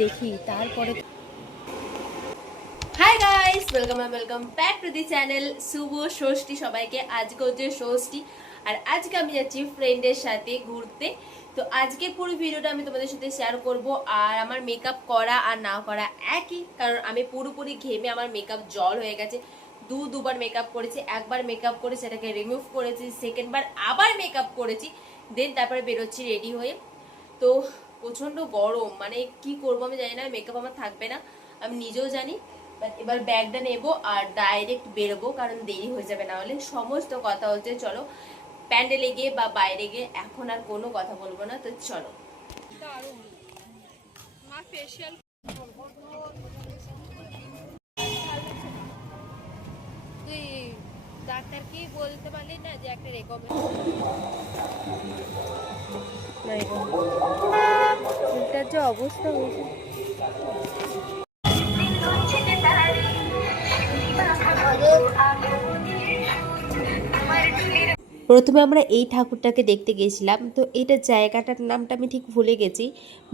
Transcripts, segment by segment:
দেখি তারপরে। Hi guys, welcome back to the channel শুভ ষষ্ঠী সবাইকে। আজকে হচ্ছে ষষ্ঠী আর আজকে আমি যাচ্ছি ফ্রেন্ডের সাথে ঘুরতে। তো আজকে পুরো ভিডিওটা আমি তোমাদের সাথে শেয়ার করব। আর আমার মেকআপ করা আর না করা একই, কারণ আমি পুরোপুরি ঘেমে আমার মেকআপ জল হয়ে গেছে। দুবার মেকআপ করেছি, একবার মেকআপ করে সেটাকে রিমুভ করেছি, সেকেন্ড বার আবার মেকআপ করেছি, দেন তারপরে বেরোচ্ছি রেডি হয়ে। তো প্রচন্ড গরম, মানে কি করবো আমি জানি না, মেকআপ আমার থাকবে না আমি নিজেও জানি। এবার ব্যাগটা নেবো আর ডাইরেক্ট বেরোবো, কারণ দেরি হয়ে যাবে, না হলে সমস্ত কথা হচ্ছে। চলো প্যান্ডেলে গিয়ে বা বাইরে গিয়ে, এখন আর কোনো কথা বলবো না, তো চলো। তুই ডাক্তার কি বলতে পারলি না যে একটা রেকমেন্ড যে অবস্থা হয়েছে। প্রথমে আমরা এই ঠাকুরটাকে দেখতে গেছিলাম, তো এটা জায়গাটার নামটা আমি ঠিক ভুলে গেছি।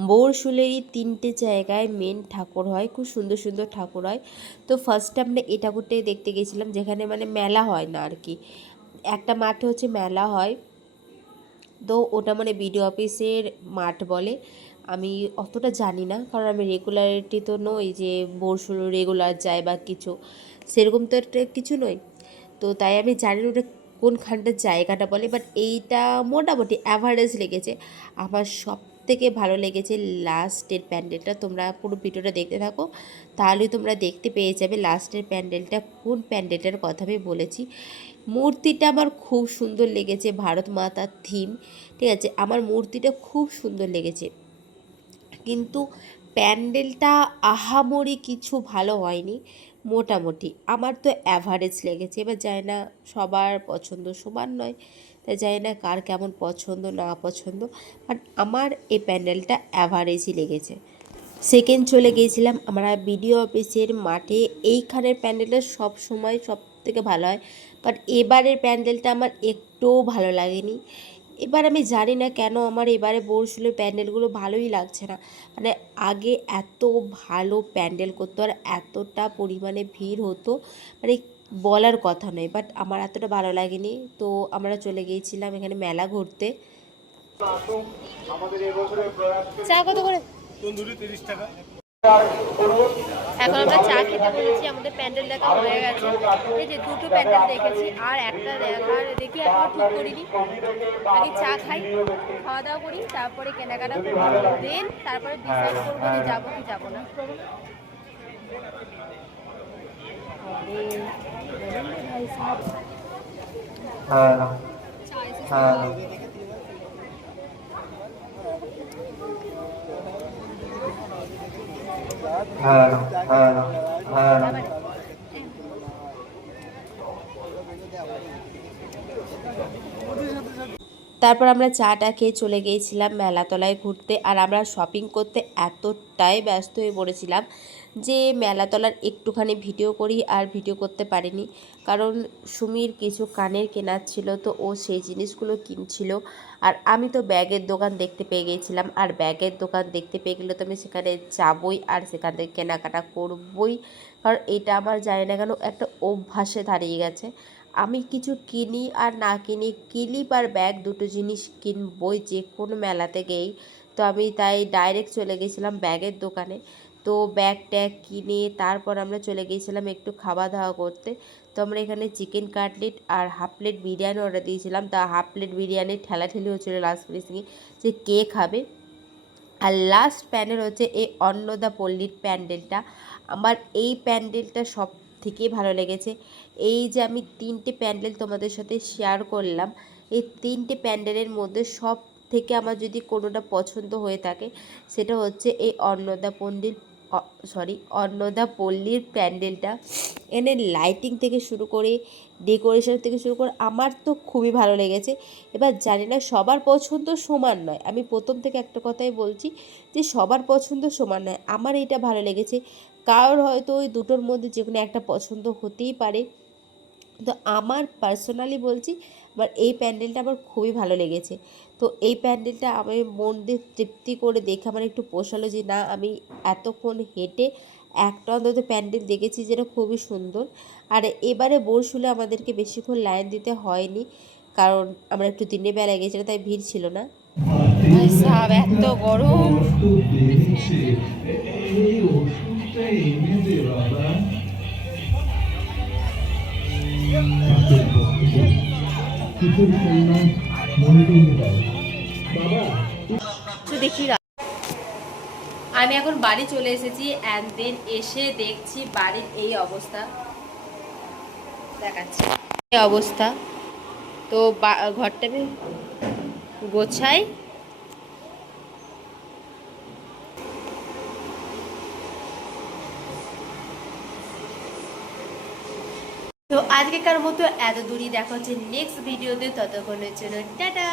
বৌরশুলেরই 3টে জায়গায় মেন ঠাকুর হয়, খুব সুন্দর সুন্দর ঠাকুর হয়। তো ফার্স্টে আমরা এই ঠাকুরটাই দেখতে গেছিলাম, যেখানে মানে মেলা হয় না আর কি, একটা মাঠে হচ্ছে মেলা হয়। তো ওটা মানে বিডিও অফিসের মাঠ বলে। আমি অতটা জানি না, কারণ আমি রেগুলারিটি তো নই যে বৌরশুল রেগুলার যায় বা কিছু, সেরকম তো একটা কিছু নয়। তো তাই আমি জানি না ওটা কোনখানটার জায়গাটা বলে, বাট এইটা মোটামুটি অ্যাভারেজ লেগেছে। আমার সব থেকে ভালো লেগেছে লাস্টের প্যান্ডেলটা। তোমরা পুরো ভিডিওটা দেখতে থাকো, তাহলেই তোমরা দেখতে পেয়ে যাবে লাস্টের প্যান্ডেলটা কোন প্যান্ডেলটার কথা আমি বলেছি। মূর্তিটা আমার খুব সুন্দর লেগেছে, ভারত মাতার থিম, ঠিক আছে, আমার মূর্তিটা খুব সুন্দর লেগেছে। কিন্তু প্যান্ডেলটা আহামরি কিছু ভালো হয়নি, মোটামুটি আমার তো অ্যাভারেজ লেগেছে। এবার জানি না, সবার পছন্দ সমান নয়, তাই জানি না কার কেমন পছন্দ না পছন্দ, বাট আমার এই প্যান্ডেলটা অ্যাভারেজই লেগেছে। সেকেন্ড চলে গিয়েছিলাম আমরা বিডিও অফিসের মাঠে। এইখানের প্যান্ডেলটা সব সময় সব থেকে ভালো হয়, বাট এবারের প্যান্ডেলটা আমার একটুও ভালো লাগেনি। এবার আমি জানি না কেন আমার এবারে বরশুলের প্যান্ডেলগুলো ভালোই লাগছে না। মানে আগে এত ভালো প্যান্ডেল করতো আর এতটা পরিমাণে ভিড় হতো, মানে বলার কথা নয়, বাট আমার এতটা ভালো লাগেনি। তো আমরা চলে গিয়েছিলাম এখানে মেলা ঘুরতে। চা কত করে? তন্দুরি 30 টাকা। এখন আমরা চা খেতে বসেছি, আমাদের প্যান্ডেল দেখা হয়ে গেছে। এই যে দুটো প্যান্ডেল দেখেছি আর একটা দেখার দেখি এখনো ঠিক করিনি। আগে চা খাই, খাওয়া দাওয়া করি, তারপরে কেনাকাটা করবো, দেন তারপরে ডিসাইড করবো যে যাবো কি যাবো না। ভাই সাহেব তারপর আমরা চাটা খেয়ে চলে গিয়েছিলাম মেলাতলায় ঘুরতে। আর আমরা শপিং করতে এতটাই ব্যস্ত হয়ে পড়েছিলাম যে মেলাতলার একটুখানি ভিডিও করি আর ভিডিও করতে পারিনি, কারণ সুমির কিছু কানের কেনার ছিল, তো ও সেই জিনিসগুলো কিনছিল। আর আমি তো ব্যাগের দোকান দেখতে পেয়ে গিয়েছিলাম, আর ব্যাগের দোকান দেখতে পেয়ে গেলে তো আমি সেখানে যাবই আর সেখান থেকে কেনাকাটা করবই, কারণ এটা আমার জানি না কেন একটা অভ্যাসে দাঁড়িয়ে গেছে। আমি কিছু কিনি আর না কিনি, ক্লিপ আর ব্যাগ দুটো জিনিস কিনবই যে কোনো মেলাতে গেই। তো আমি তাই ডাইরেক্ট চলে গেছিলাম ব্যাগের দোকানে। তো ব্যাগ ট্যাগ কিনে তারপর আমরা চলে গিয়েছিলাম একটু খাওয়া দাওয়া করতে। তো আমরা এখানে চিকেন কাটলেট আর হাফ প্লেট বিরিয়ানি অর্ডার দিয়েছিলাম। তা হাফ প্লেট বিরিয়ানি ঠেলাঠেলি হচ্ছিলো লাস্ট ফিনিশিংয়ে যে কে খাবে। আর লাস্ট প্যান্ডেল হচ্ছে এই অন্নদাপল্লীর প্যান্ডেলটা। আমার এই প্যান্ডেলটা সব থেকে ভালো লেগেছে। এই যে আমি 3টে প্যান্ডেল তোমাদের সাথে শেয়ার করলাম, এই 3টে প্যান্ডেলের মধ্যে সব থেকে আমার যদি কোনোটা পছন্দ হয়ে থাকে, সেটা হচ্ছে এই অন্নদাপল্লীর প্যান্ডেলটা। এখানে লাইটিং থেকে শুরু করে ডেকোরেশন থেকে শুরু করে আমার তো খুবই ভালো লেগেছে। এবার জানি না সবার পছন্দ সমান নয়, আমি প্রথম থেকে একটা কথাই বলছি যে সবার পছন্দ সমান নয়। আমার এটা ভালো লেগেছে, কারোর হয়তো ওই দুটোর মধ্যে যে কোনো একটা পছন্দ হতেই পারে। তো আমার পার্সোনালি বলছি, আমার এই প্যান্ডেলটা আমার খুবই ভালো লেগেছে। তো এই প্যান্ডেলটা আমি মন দিয়ে তৃপ্তি করে দেখে আমার একটু পোষালো যে না, আমি এতক্ষণ হেঁটে একটা অন্তত প্যান্ডেল দেখেছি যেটা খুবই সুন্দর। আর এবারে বোরশুলে আমাদেরকে বেশিক্ষণ লাইন দিতে হয়নি, কারণ আমরা একটু দিনের বেলায় গেছিলাম, তাই ভিড় ছিল না। সাব এত গরম। তো দেখি আমি এখন বাড়ি চলে এসেছি, অ্যান্ড দেন এসে দেখছি বাড়ির এই অবস্থা দেখাচ্ছি, এই অবস্থা। তো ঘরটা আমি গোছাই। তো আজকেকার মতো এত দূরই, দেখা হচ্ছে নেক্সট ভিডিওতে, ততক্ষণের জন্য টাটা।